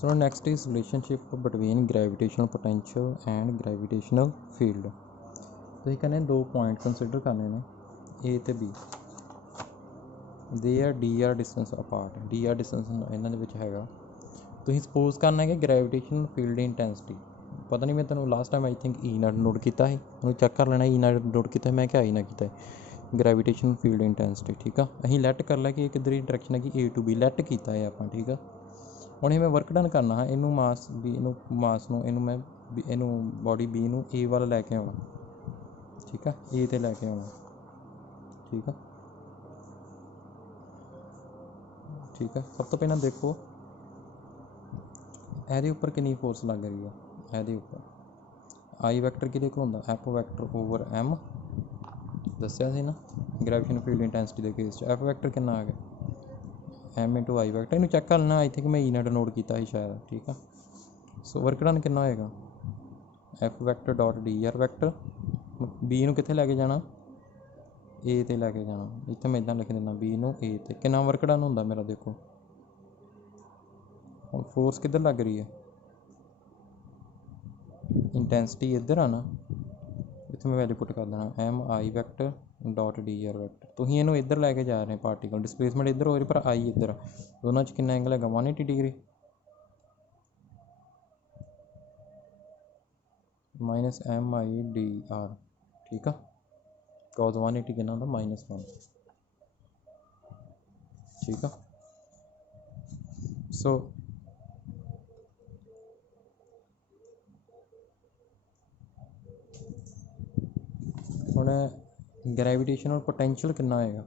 So next is relationship between gravitational potential and gravitational field. तो कहने दो point consider करने ने A ਤੇ B, they are dr distance apart, dr distance ਇਹਨਾਂ ਦੇ ਵਿੱਚ ਹੈਗਾ। ਤੁਸੀਂ ਸਪੋਜ਼ ਕਰਨਾ ਹੈ ਕਿ ਗ੍ਰੈਵੀਟੇਸ਼ਨਲ ਫੀਲਡ ਇੰਟੈਂਸਿਟੀ, ਪਤਾ ਨਹੀਂ ਮੈਂ ਤੈਨੂੰ ਲਾਸਟ ਟਾਈਮ ਆਈ ਥਿੰਕ ਈ ਨਾਲ ਨੋਟ ਕੀਤਾ ਸੀ, ਉਹਨੂੰ ਚੈੱਕ ਕਰ ਲੈਣਾ ਈ ਨਾਲ ਨੋਟ ਕੀਤਾ ਮੈਂ ਕਿਹਾ ਈ ਨਾ ਕੀਤਾ ਗ੍ਰੈਵੀਟੇਸ਼ਨਲ ਫੀਲਡ ਇੰਟੈਂਸਿਟੀ। ਠੀਕ ਆ, ਅਸੀਂ ਲੈਟ ਕਰ ਲਿਆ ਕਿ ਇਹ ਕਿੱਧਰ ਦੀ ਡਾਇਰੈਕਸ਼ਨ ਹੈ ਕਿ A to B ਲੈਟ ਕੀਤਾ ਹੈ ਆਪਾਂ। ਠੀਕ ਆ, ਹੁਣ ਇਹ ਮੈਂ ਵਰਕ ਡਨ ਕਰਨਾ ਹਾਂ, ਇਹਨੂੰ ਮਾਸ B ਨੂੰ ਮਾਸ ਨੂੰ ਇਹਨੂੰ ਮੈਂ ਇਹਨੂੰ ਬੋਡੀ B ਨੂੰ A ਵੱਲ ਲੈ ਕੇ ਆਉਣਾ। ਠੀਕ ਆ, A 'ਤੇ ਲੈ ਕੇ ਆਉਣਾ। ਠੀਕ ਆ, ਠੀਕ ਆ। ਸਭ ਤੋਂ ਪਹਿਲਾਂ ਦੇਖੋ ਇਹਦੇ ਉੱਪਰ ਕਿੰਨੀ ਫੋਰਸ ਲੱਗ ਰਹੀ ਆ। ਇਹਦੇ ਉੱਪਰ I ਵੈਕਟਰ ਕਿਹਦੇ ਕੋਲ ਹੁੰਦਾ, F ਵੈਕਟਰ ਓਵਰ M ਦੱਸਿਆ ਸੀ ਨਾ ਗ੍ਰੈਵੀਟੇਸ਼ਨਲ ਫੀਲਡ ਇੰਟੈਂਸਿਟੀ ਦੇ ਕੇਸ 'ਚ। F ਵੈਕਟਰ ਕਿੰਨਾ ਆ ਗਿਆ, M into I ਵੈਕਟਰ। ਇਹਨੂੰ ਚੈੱਕ ਕਰ ਲੈਣਾ, ਆਈ ਥਿੰਕ ਮੈਂ E ਨਾਲ ਨੋਟ ਕੀਤਾ ਸੀ ਸ਼ਾਇਦ। ਠੀਕ ਆ, ਸੋ ਵਰਕ ਡਨ ਕਿੰਨਾ ਹੋਏਗਾ, F vector dot dr vector B ਨੂੰ ਕਿੱਥੇ ਲੈ ਕੇ ਜਾਣਾ, A 'ਤੇ ਲੈ ਕੇ ਜਾਣਾ। ਇੱਥੇ ਮੈਂ ਇੱਦਾਂ ਲਿਖ ਦਿੰਦਾ B ਨੂੰ A 'ਤੇ। ਕਿੰਨਾ ਵਰਕ ਡਨ ਹੁੰਦਾ ਮੇਰਾ, ਦੇਖੋ ਹੁਣ ਫੋਰਸ ਕਿੱਧਰ ਲੱਗ ਰਹੀ ਹੈ, ਇੰਟੈਂਸਿਟੀ ਇੱਧਰ ਆ ਨਾ, ਇੱਥੇ ਮੈਂ ਵੈਲਿਊ ਪੁੱਟ ਕਰ ਦੇਣਾ M I vector dot dr vector. ਤੁਸੀਂ ਇਹਨੂੰ ਇੱਧਰ ਲੈ ਕੇ ਜਾ ਰਹੇ ਪਾਰਟੀਕਲ, ਡਿਸਪਲੇਸਮੈਂਟ ਇੱਧਰ ਹੋ ਰਹੀ ਪਰ I ਇੱਧਰ, ਦੋਨਾਂ 'ਚ ਕਿੰਨਾ ਐਂਗਲ ਹੈਗਾ 180 ਡਿਗਰੀ ਮਾਈਨਸ MI dr। ਠੀਕ ਆ, cos 180 ਕਿੰਨਾ ਹੁੰਦਾ -1। ਠੀਕ ਆ, ਸੋ ਹੁਣ ਗ੍ਰੈਵੀਟੇਸ਼ਨਲ ਪੋਟੈਂਸ਼ੀਅਲ ਕਿੰਨਾ ਹੋਏਗਾ,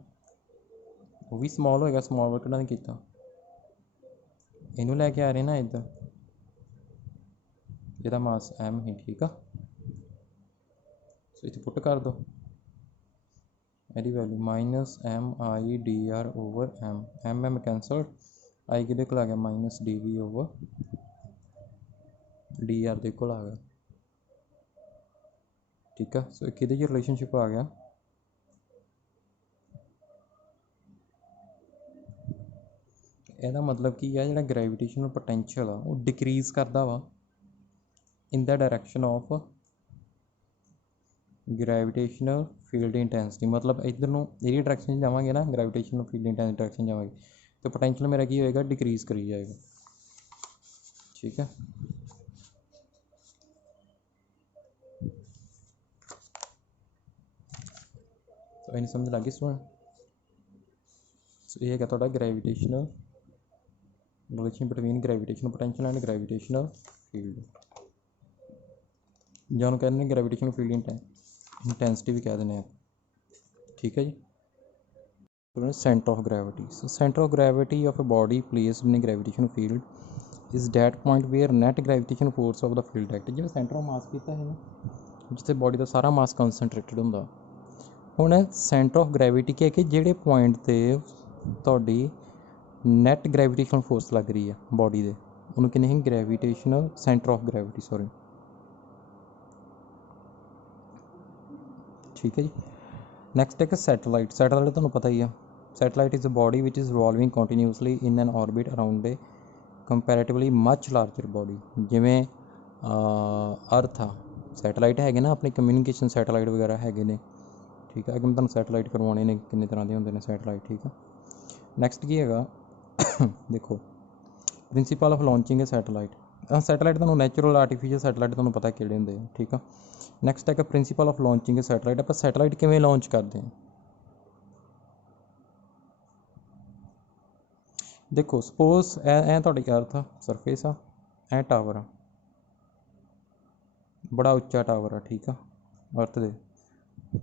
ਉਹ ਵੀ ਸਮੋਲ ਹੋਏਗਾ। ਸਮੋਲ ਵਰਕ ਡਨ ਕੀਤਾ, ਇਹਨੂੰ ਲੈ ਕੇ ਆ ਰਹੇ ਨਾ ਇੱਧਰ, ਇਹਦਾ ਮਾਸ M ਹੀ। ਠੀਕ ਆ, ਸੋ ਇੱਥੇ ਪੁੱਟ ਕਰ ਦਿਓ ਇਹਦੀ value minus MI dr over M, M cancel, I ਕਿਹਦੇ ਕੋਲ ਆ ਗਿਆ ਮਾਈਨਸ dv ਓਵਰ dr ਦੇ ਕੋਲ ਆ ਗਿਆ। ਠੀਕ ਆ, ਸੋ ਕਿਹਦੇ 'ਚ ਰਿਲੇਸ਼ਨਸ਼ਿਪ ਆ ਗਿਆ, ਇਹਦਾ ਮਤਲਬ ਕੀ ਆ, ਜਿਹੜਾ ਗ੍ਰੈਵੀਟੇਸ਼ਨਲ ਪੋਟੈਂਸ਼ੀਅਲ ਆ ਉਹ ਡਿਕਰੀਜ਼ ਕਰਦਾ ਵਾ ਇਨ ਦਾ ਡਾਇਰੈਕਸ਼ਨ ਆਫ ਗ੍ਰੈਵੀਟੇਸ਼ਨਲ ਫੀਲਡ ਇੰਟੈਂਸਿਟੀ। ਮਤਲਬ ਇੱਧਰ ਨੂੰ ਇਹਦੀ ਡਾਇਰੈਕਸ਼ਨ 'ਚ ਜਾਵਾਂਗੇ ਨਾ, ਗ੍ਰੈਵੀਟੇਸ਼ਨਲ ਫੀਲਡ ਇੰਟੈਂਸਿਟੀ ਡਾਇਰੈਕਸ਼ਨ ਜਾਵਾਂਗੇ ਅਤੇ ਪੋਟੈਂਸ਼ੀਅਲ ਮੇਰਾ ਕੀ ਹੋਏਗਾ, ਡਿਕਰੀਜ਼ ਕਰੀ ਜਾਏਗਾ। ਠੀਕ ਹੈ, ਸੋ ਇਹਨੂੰ ਸਮਝ ਲੱਗ ਗਈ ਸਟੂਡੈਂਟ। ਸੋ ਇਹ ਹੈਗਾ ਤੁਹਾਡਾ gravitational relation between gravitational potential and gravitational field, ਜਾਂ ਉਹਨੂੰ ਕਹਿੰਦੇ ਨੇ ਗ੍ਰੈਵੀਟੇਸ਼ਨਲ ਫੀਲਡ ਇੰਟੈਂਸਿਟੀ ਵੀ ਕਹਿ ਦਿੰਦੇ ਆ। ਠੀਕ ਹੈ ਜੀ, center of gravity. So center of gravity of a body placed in a gravitational field is that point where net gravitational force of the field act। ਜਿਹੜਾ center of mass ਕੀਤਾ ਹੈ ਨਾ, ਜਿੱਥੇ ਬੋਡੀ ਦਾ ਸਾਰਾ ਮਾਸ ਕੰਸਨਟਰੇਟਡ ਹੁੰਦਾ। ਹੁਣ ਸੈਂਟਰ ਆਫ ਗ੍ਰੈਵਿਟੀ ਕੀ ਹੈ ਕਿ ਜਿਹੜੇ ਪੁਆਇੰਟ 'ਤੇ ਤੁਹਾਡੀ ਨੈਟ ਗ੍ਰੈਵੀਟੇਸ਼ਨਲ ਫੋਰਸ ਲੱਗ ਰਹੀ ਹੈ ਬੋਡੀ ਦੇ, ਉਹਨੂੰ ਕਹਿੰਦੇ ਸੀ ਗ੍ਰੈਵੀਟੇਸ਼ਨਲ ਸੈਂਟਰ ਆਫ ਗ੍ਰੈਵਿਟੀ, ਸੌਰੀ। ਠੀਕ ਹੈ ਜੀ, ਨੈਕਸਟ ਇੱਕ ਸੈਟਲਾਈਟ। ਸੈਟਲਾਈਟ ਤੁਹਾਨੂੰ ਪਤਾ ਹੀ ਆ, satellite is a body which is revolving continuously in an orbit around a comparatively much larger body. ਜਿਵੇਂ ਅਰਥ ਆ, ਸੈਟਲਾਈਟ ਹੈਗੇ ਨਾ ਆਪਣੇ, ਕਮਿਊਨੀਕੇਸ਼ਨ ਸੈਟਲਾਈਟ ਵਗੈਰਾ ਹੈਗੇ ਨੇ। ਠੀਕ ਹੈ, ਕਿ ਮੈਂ ਤੁਹਾਨੂੰ ਸੈਟਲਾਈਟ ਕਰਵਾਉਣੇ ਨੇ, ਕਿੰਨੇ ਤਰ੍ਹਾਂ ਦੇ ਹੁੰਦੇ ਨੇ ਸੈਟਲਾਈਟ। ਠੀਕ ਆ, ਨੈਕਸਟ ਕੀ ਹੈਗਾ ਦੇਖੋ, principal of launching A satellite. Satellite ਤੁਹਾਨੂੰ ਨੈਚੁਰਲ, ਆਰਟੀਫਿਸ਼ੀਅਲ ਸੈਟਲਾਈਟ ਤੁਹਾਨੂੰ ਪਤਾ ਕਿਹੜੇ ਹੁੰਦੇ ਆ। ਠੀਕ ਆ, ਨੈਕਸਟ ਹੈਗਾ ਪ੍ਰਿੰਸੀਪਲ ਆਫ ਲਾਂਚਿੰਗ ਏ ਸੈਟਲਾਈਟ। ਆਪਾਂ ਸੈਟਲਾਈਟ ਕਿਵੇਂ ਲਾਂਚ ਕਰਦੇ ਹਾਂ, ਦੇਖੋ ਸਪੋਜ਼ ਇਹ ਤੁਹਾਡੀ ਅਰਥ ਸਰਫੇਸ ਆ, ਇਹ ਟਾਵਰ ਆ, ਬੜਾ ਉੱਚਾ ਟਾਵਰ ਆ। ਠੀਕ ਆ, ਅਰਥ ਦੇ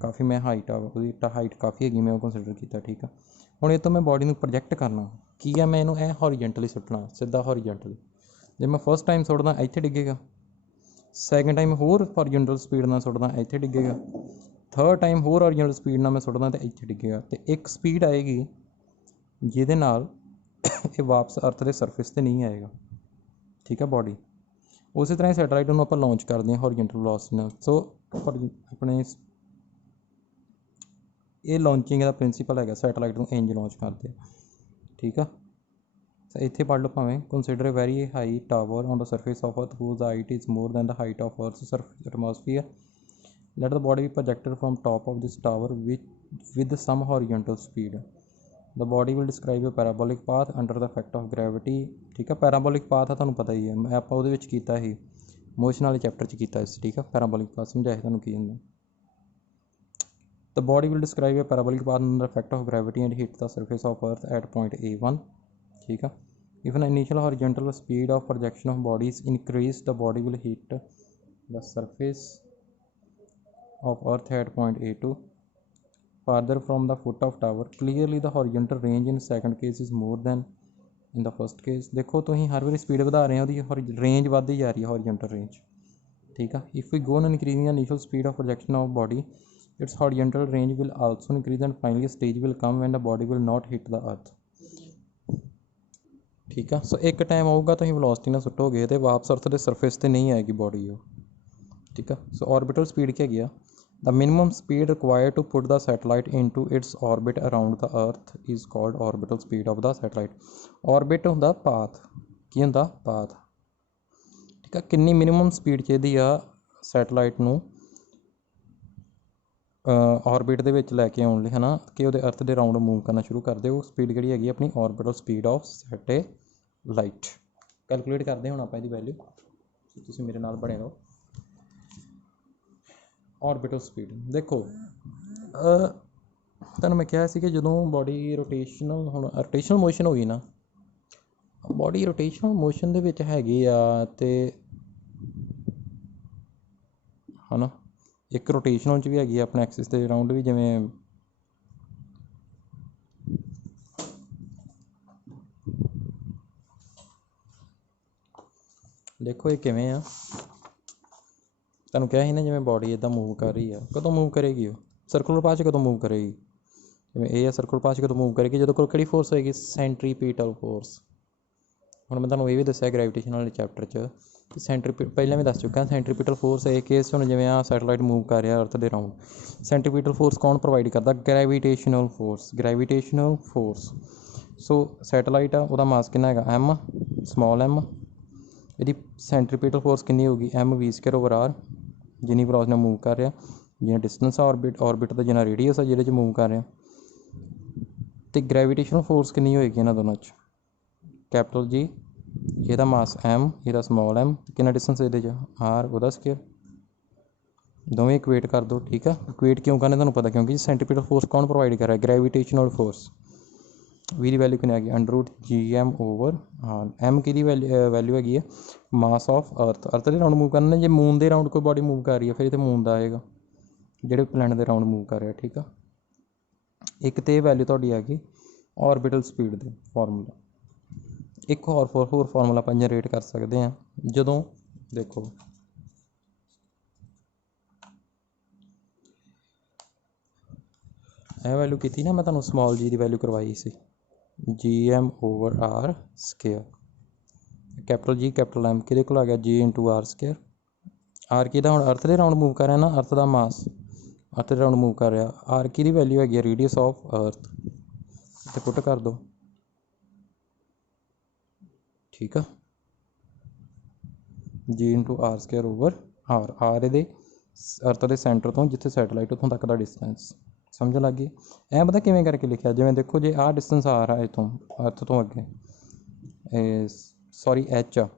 ਕਾਫੀ ਮੈਂ ਹਾਈਟ ਆ, ਉਹਦੀ ਹਾਈਟ ਕਾਫੀ ਹੈਗੀ, ਮੈਂ ਉਹ ਕੰਸੀਡਰ ਕੀਤਾ। ਠੀਕ ਆ, ਹੁਣ ਇਹ ਤੋਂ ਮੈਂ ਬੋਡੀ ਨੂੰ ਪ੍ਰੋਜੈਕਟ ਕਰਨਾ ਕੀ ਆ, ਮੈਂ ਇਹਨੂੰ ਇਹ ਹੌਰੀਜੈਂਟਲੀ ਸੁੱਟਣਾ, ਸਿੱਧਾ ਹੌਰੀਜੈਂਟਲੀ। ਜੇ ਮੈਂ ਫਸਟ ਟਾਈਮ ਸੁੱਟਦਾ ਇੱਥੇ ਡਿੱਗੇਗਾ, ਸੈਕਿੰਡ ਟਾਈਮ ਹੋਰ ਹੌਰੀਜੈਂਟਲ ਸਪੀਡ ਨਾਲ ਸੁੱਟਦਾ ਇੱਥੇ ਡਿੱਗੇਗਾ, ਥਰਡ ਟਾਈਮ ਹੋਰ ਹੌਰੀਜੈਂਟਲ ਸਪੀਡ ਨਾਲ ਮੈਂ ਸੁੱਟਦਾ ਤਾਂ ਇੱਥੇ ਡਿੱਗੇਗਾ। ਅਤੇ ਇੱਕ ਸਪੀਡ ਆਏਗੀ ਜਿਹਦੇ ਨਾਲ ਇਹ ਵਾਪਸ ਅਰਥ ਦੇ ਸਰਫੇਸ 'ਤੇ ਨਹੀਂ ਆਏਗਾ। ਠੀਕ ਆ, ਬੋਡੀ ਉਸੇ ਤਰ੍ਹਾਂ ਹੀ ਸੈਟਲਾਈਟ ਨੂੰ ਆਪਾਂ ਲਾਂਚ ਕਰਦੇ ਹਾਂ ਹੌਰੀਜੈਂਟਲ ਵੈਲੋਸਿਟੀ ਨਾਲ। ਸੋ ਆਪਣੇ ਇਹ ਲਾਂਚਿੰਗ ਦਾ ਪ੍ਰਿੰਸੀਪਲ ਹੈਗਾ, ਸੈਟਲਾਈਟ ਨੂੰ ਇੰਜ ਲਾਂਚ ਕਰਦੇ। ਠੀਕ ਆ, ਇੱਥੇ ਪੜ੍ਹ ਲਓ ਭਾਵੇਂ consider a very high tower on the surface of Earth whose height is more than the height of Earth's atmosphere. Let the body be projected from top of this tower with some horizontal speed. The body will describe a parabolic path under the effect of gravity. ठीक है, parabolic path ਤੁਹਾਨੂੰ ਪਤਾ ਹੀ ਹੈ, ਮੈਂ ਆਪਾਂ ਉਹਦੇ ਵਿੱਚ ਕੀਤਾ ਸੀ ਮੋਸ਼ਨ ਵਾਲੇ ਚੈਪਟਰ 'ਚ ਕੀਤਾ ਸੀ। ਠੀਕ ਹੈ, parabolic path ਸਮਝਾਇਆ ਤੁਹਾਨੂੰ ਕੀ ਹੁੰਦਾ। The body will describe a parabolic path under the effect of gravity and hit the surface of Earth at point A1. ठीक है, if an initial horizontal speed of projection of body is increased, the body will hit the surface of Earth at point A2 farther from the foot of tower. Clearly the horizontal range in second case is more than in the first case. देखो ਤੁਸੀਂ हर वारी स्पीड ਵਧਾ ਰਹੇ ਹੋ, ਉਹਦੀ रेंज ਵੱਧਦੀ जा रही है, horizontal range। ठीक है, if we go on increasing the initial speed of projection of body, its horizontal range will also increase and finally a stage will come when the body will not hit the earth। ठीक है, सो एक टाइम आऊगा ਤੁਸੀਂ ਵੈਲੋਸਿਟੀ ਨਾਲ ਸੁੱਟੋਗੇ ਤੇ ਵਾਪਸ ਅਰਥ ਦੇ ਸਰਫੇਸ ਤੇ ਨਹੀਂ ਆਏਗੀ ਬੋਡੀ ਉਹ। ਠੀਕ ਹੈ, ਸੋ ਆਰਬਿਟਲ ਸਪੀਡ ਕੀ ਹੈਗੀ ਆ? The minimum speed required to put the satellite into its orbit around the earth is called orbital speed of the satellite. Orbit ਹੁੰਦਾ path, ਕੀ ਹੁੰਦਾ? path। ਠੀਕ ਹੈ, ਕਿੰਨੀ ਮਿਨੀਮਮ ਸਪੀਡ ਚਾਹੀਦੀ ਆ ਸੈਟਲਾਈਟ ਨੂੰ ਆਰਬਿਟ ਦੇ ਵਿੱਚ ਲੈ ਕੇ ਆਉਣ ਲਈ, ਹੈ ਨਾ, ਕਿ ਉਹਦੇ ਅਰਥ ਦੇ ਰਾਊਂਡ ਮੂਵ ਕਰਨਾ ਸ਼ੁਰੂ ਕਰ ਦੇ। ਉਹ ਸਪੀਡ ਕਿਹੜੀ ਹੈਗੀ ਆਪਣੀ? Orbital speed of satellite. Calculate ਕਰਦੇ ਹੁਣ ਆਪਾਂ ਇਹਦੀ ਵੈਲਿਊ, ਤੁਸੀਂ ਮੇਰੇ ਨਾਲ ਬਣੇ ਰਹੋ। ਆਰਬਿਟਲ ਸਪੀਡ ਦੇਖੋ, ਤੁਹਾਨੂੰ ਮੈਂ ਕਿਹਾ ਸੀ ਕਿ ਜਦੋਂ ਬੋਡੀ ਰੋਟੇਸ਼ਨਲ, ਹੁਣ ਰੋਟੇਸ਼ਨਲ ਮੋਸ਼ਨ ਹੋ ਗਈ ਨਾ, ਬੋਡੀ ਰੋਟੇਸ਼ਨਲ ਮੋਸ਼ਨ ਦੇ ਵਿੱਚ ਹੈਗੀ ਆ, ਅਤੇ ਹੈ ਨਾ ਇੱਕ ਰੋਟੇਸ਼ਨਲ 'ਚ ਵੀ ਹੈਗੀ ਆ ਆਪਣੇ ਐਕਸਿਸ ਦੇ ਰਾਊਂਡ ਵੀ। ਜਿਵੇਂ ਦੇਖੋ ਇਹ ਕਿਵੇਂ ਆ, ਤੁਹਾਨੂੰ ਕਿਹਾ ਸੀ ਨਾ, ਜਿਵੇਂ ਬੋਡੀ ਇੱਦਾਂ ਮੂਵ ਕਰ ਰਹੀ ਆ, ਕਦੋਂ ਮੂਵ ਕਰੇਗੀ ਉਹ? ਸਰਕੂਲਰ ਪਾਥ 'ਚ ਕਦੋਂ ਮੂਵ ਕਰੇਗੀ? ਜਿਵੇਂ ਇਹ ਆ ਸਰਕੂਲਰ ਪਾਥ 'ਚ ਕਦੋਂ ਮੂਵ ਕਰੇਗੀ? ਜਦੋਂ ਕੋਲ ਕਿਹੜੀ ਫੋਰਸ ਹੋਏਗੀ? ਸੈਂਟਰੀਪੀਟਲ ਫੋਰਸ। ਹੁਣ ਮੈਂ ਤੁਹਾਨੂੰ ਇਹ ਵੀ ਦੱਸਿਆ ਗ੍ਰੈਵੀਟੇਸ਼ਨ ਵਾਲੇ ਚੈਪਟਰ 'ਚ ਕਿ ਪਹਿਲਾਂ ਵੀ ਦੱਸ ਚੁੱਕਾ ਸੈਂਟਰੀਪੀਟਲ ਫੋਰਸ ਇਹ ਕੇਸ। ਹੁਣ ਜਿਵੇਂ ਆ ਸੈਟਲਾਈਟ ਮੂਵ ਕਰ ਰਿਹਾ ਅਰਥ ਦੇ ਰਾਊਂਡ, ਸੈਂਟਰੀਪੀਟਲ ਫੋਰਸ ਕੌਣ ਪ੍ਰੋਵਾਈਡ ਕਰਦਾ? ਗ੍ਰੈਵੀਟੇਸ਼ਨਲ ਫੋਰਸ। ਗ੍ਰੈਵੀਟੇਸ਼ਨਲ ਫੋਰਸ। ਸੋ ਸੈਟਲਾਈਟ ਆ, ਉਹਦਾ ਮਾਸ ਕਿੰਨਾ ਹੈਗਾ? m, small m। ਇਹਦੀ ਸੈਂਟਰੀਪੀਟਲ ਫੋਰਸ ਕਿੰਨੀ ਹੋਊਗੀ? mv²/r, ਜਿੰਨੀ ਵੈਲੋਸਿਟੀ ਨਾਲ ਮੂਵ ਕਰ ਰਿਹਾ, ਜਿੰਨਾ ਡਿਸਟੈਂਸ ਆ ਆਰਬਿਟ ਦਾ, ਜਿੰਨਾ ਰੇਡੀਅਸ ਆ ਜਿਹਦੇ 'ਚ ਮੂਵ ਕਰ ਰਿਹਾ। ਅਤੇ ਗ੍ਰੈਵੀਟੇਸ਼ਨਲ ਫੋਰਸ ਕਿੰਨੀ ਹੋਏਗੀ ਇਹਨਾਂ ਦੋਨਾਂ 'ਚ? ਕੈਪੀਟਲ G, ਇਹਦਾ ਮਾਸ m, ਇਹਦਾ ਸਮਾਲ m, ਕਿੰਨਾ ਡਿਸਟੈਂਸ ਇਹਦੇ 'ਚ? r, ਉਹਦਾ ਸਕੇਅਰ। ਦੋਵੇਂ ਇਕੁਏਟ ਕਰ ਦਿਓ। ਠੀਕ ਆ, ਇਕੁਏਟ ਕਿਉਂ ਕਰਨਾ ਤੁਹਾਨੂੰ ਪਤਾ, ਕਿਉਂਕਿ ਸੈਂਟਰੀਪੀਟਲ ਫੋਰਸ ਕੌਣ ਪ੍ਰੋਵਾਈਡ ਕਰ ਰਿਹਾ? ਗ੍ਰੈਵੀਟੇਸ਼ਨਲ ਫੋਰਸ। v ਦੀ ਵੈਲਿਊ ਕਿੰਨੀ ਹੈਗੀ? √gm/r। m ਕਿਹਦੀ ਵੈਲਿਊ ਹੈਗੀ ਹੈ? ਮਾਸ ਆਫ ਅਰਥ। ਅਰਥ ਦੇ ਰਾਊਂਡ ਮੂਵ ਕਰਨਾ। ਜੇ ਮੂਨ ਦੇ ਰਾਊਂਡ ਕੋਈ ਬੋਡੀ ਮੂਵ ਕਰ ਰਹੀ ਹੈ, ਫਿਰ ਇਹ ਤਾਂ ਮੂਨ ਦਾ ਆਏਗਾ, ਜਿਹੜੇ ਪਲੈਨਟ ਦੇ ਰਾਊਂਡ ਮੂਵ ਕਰ ਰਿਹਾ। ਠੀਕ ਆ, ਇੱਕ ਤਾਂ ਇਹ ਵੈਲਿਊ ਤੁਹਾਡੀ ਹੈਗੀ ਆਰਬਿਟਲ ਸਪੀਡ ਦੇ ਫਾਰਮੂਲਾ। ਇੱਕ ਹੋਰ ਫਾਰਮੂਲਾ ਆਪਾਂ ਜਨਰੇਟ ਕਰ ਸਕਦੇ ਹਾਂ, ਜਦੋਂ ਦੇਖੋ ਇਹ ਵੈਲਿਊ ਕੀਤੀ ਨਾ, ਮੈਂ ਤੁਹਾਨੂੰ ਸਮਾਲ ਜੀ ਦੀ ਵੈਲਿਊ ਕਰਵਾਈ ਸੀ, gm/r square. Capital G capital M ਕਿਹਦੇ ਕੋਲ ਆ ਗਿਆ? g/r²। r ਕਿਹਦਾ? ਹੁਣ ਅਰਥ ਦੇ ਰਾਊਂਡ ਮੂਵ ਕਰ ਰਿਹਾ ਨਾ, ਅਰਥ ਦਾ ਮਾਸ ਅਰਥ ਦੇ ਰਾਊਂਡ ਮੂਵ ਕਰ ਰਿਹਾ। r ਕਿਹਦੀ ਵੈਲਿਊ ਹੈਗੀ? ਰੇਡੀਅਸ ਆਫ ਅਰਥ। ਇੱਥੇ ਪੁੱਟ ਕਰ ਦਿਓ। ਠੀਕ ਆ, g/r²/r। r ਇਹਦੇ ਅਰਥ ਦੇ ਸੈਂਟਰ ਤੋਂ, ਜਿੱਥੇ ਸੈਟਲਾਈਟ, ਉੱਥੋਂ ਤੱਕ ਦਾ ਡਿਸਟੈਂਸ। ਸਮਝ ਲੱਗ ਗਈ? ਐਂ ਪਤਾ ਕਿਵੇਂ ਕਰਕੇ ਲਿਖਿਆ? ਜਿਵੇਂ ਦੇਖੋ, ਜੇ ਆਹ ਡਿਸਟੈਂਸ r ਆ ਇੱਥੋਂ ਅਰਥ ਤੋਂ ਅੱਗੇ, ਸੌਰੀ h ਆ,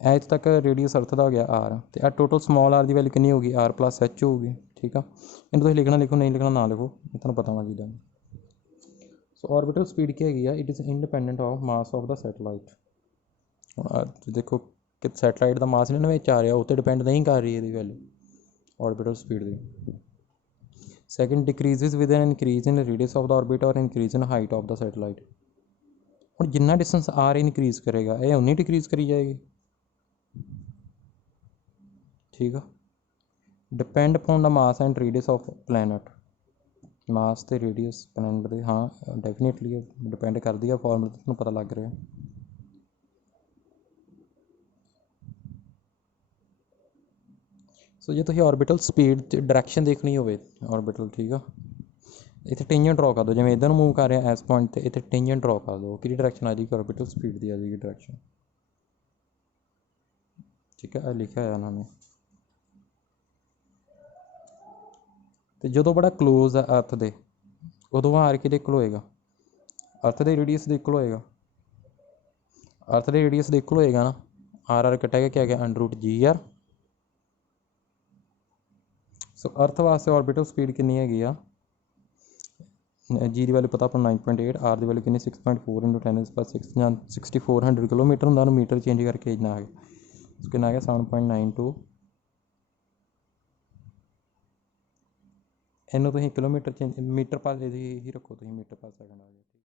ਇੱਥੇ ਤੱਕ ਰੇਡੀਅਸ ਅਰਥ ਦਾ ਹੋ ਗਿਆ r, ਅਤੇ ਆਹ ਟੋਟਲ ਸਮਾਲ r ਦੀ ਵੈਲਿਊ ਕਿੰਨੀ ਹੋਊਗੀ? r+h ਹੋਊਗੀ। ਠੀਕ ਆ, ਇਹਨੂੰ ਤੁਸੀਂ ਲਿਖਣਾ ਲਿਖੋ, ਨਹੀਂ ਲਿਖਣਾ ਨਾ ਲਿਖੋ, ਤੁਹਾਨੂੰ ਪਤਾ ਹੋਣਾ ਚਾਹੀਦਾ। ਸੋ ਆਰਬਿਟਲ ਸਪੀਡ ਕੀ ਹੈਗੀ ਆ? It is independent of mass of the satellite. ਹੁਣ ਦੇਖੋ ਕਿ ਸੈਟਲਾਈਟ ਦਾ ਮਾਸ ਇਹਨਾਂ ਵਿੱਚ ਆ ਰਿਹਾ, ਉਹ 'ਤੇ ਡਿਪੈਂਡ ਨਹੀਂ ਕਰ ਰਹੀ ਇਹਦੀ ਵੈਲਿਊ ਆਰਬਿਟਲ ਸਪੀਡ ਦੀ। Second, decreases with an increase in radius of the orbit or increase in height of the satellite. ਹੁਣ ਜਿੰਨਾ ਡਿਸਟੈਂਸ r ਇਨਕਰੀਜ਼ ਕਰੇਗਾ, ਇਹ ਉਨੀ ਡਿਕਰੀਜ਼ ਕਰੀ ਜਾਏਗੀ। ਠੀਕ ਆ, depend upon the mass and radius of planet. Mass ਅਤੇ ਰੇਡੀਅਸ ਪਲੈਨਟ ਦੇ, ਹਾਂ ਡੈਫੀਨੇਟਲੀ ਡਿਪੈਂਡ ਕਰਦੀ ਆ, ਫਾਰਮੂਲਾ ਤੁਹਾਨੂੰ ਪਤਾ ਲੱਗ ਰਿਹਾ। ਸੋ ਜੇ ਤੁਸੀਂ ਆਰਬਿਟਲ ਸਪੀਡ 'ਚ ਡਾਇਰੈਕਸ਼ਨ ਦੇਖਣੀ ਹੋਵੇ ਆਰਬਿਟਲ, ਠੀਕ ਆ, इत्थे टेंजेंट ड्रॉ कर दो, जिवें इधर मूव कर रहा इस पॉइंट ते इत्थे टेंजेंट ड्रॉ कर दो कि डायरैक्शन आ जाएगी ऑर्बिटल स्पीड की आ जाएगी डायरैक्शन। ठीक है, लिखा है उन्होंने। तो जो बड़ा क्लोज है अर्थ दे उदों आर कि इक्वल होएगा, अर्थ दे रेडियस दे इक्वल होएगा, अर्थ दे रेडियस दे इक्वल होएगा ना। आर कटेगा क्या गया √g r। सो अर्थ वास्ते ऑर्बिटल स्पीड कितनी हैगी आ, जी की वैल्यू पता अपना 9.8, आर की वैल्यू कितनी 6.4 × 10⁻6 ਜਾਂ 6400 किलोमीटर होंगे, मीटर चेंज करके इतना आ गया कितना आ गया 7.92। इनू तुम किलोमीटर चेंज मीटर पर ही रखो, तुम मीटर पर सैकेंड आ गया।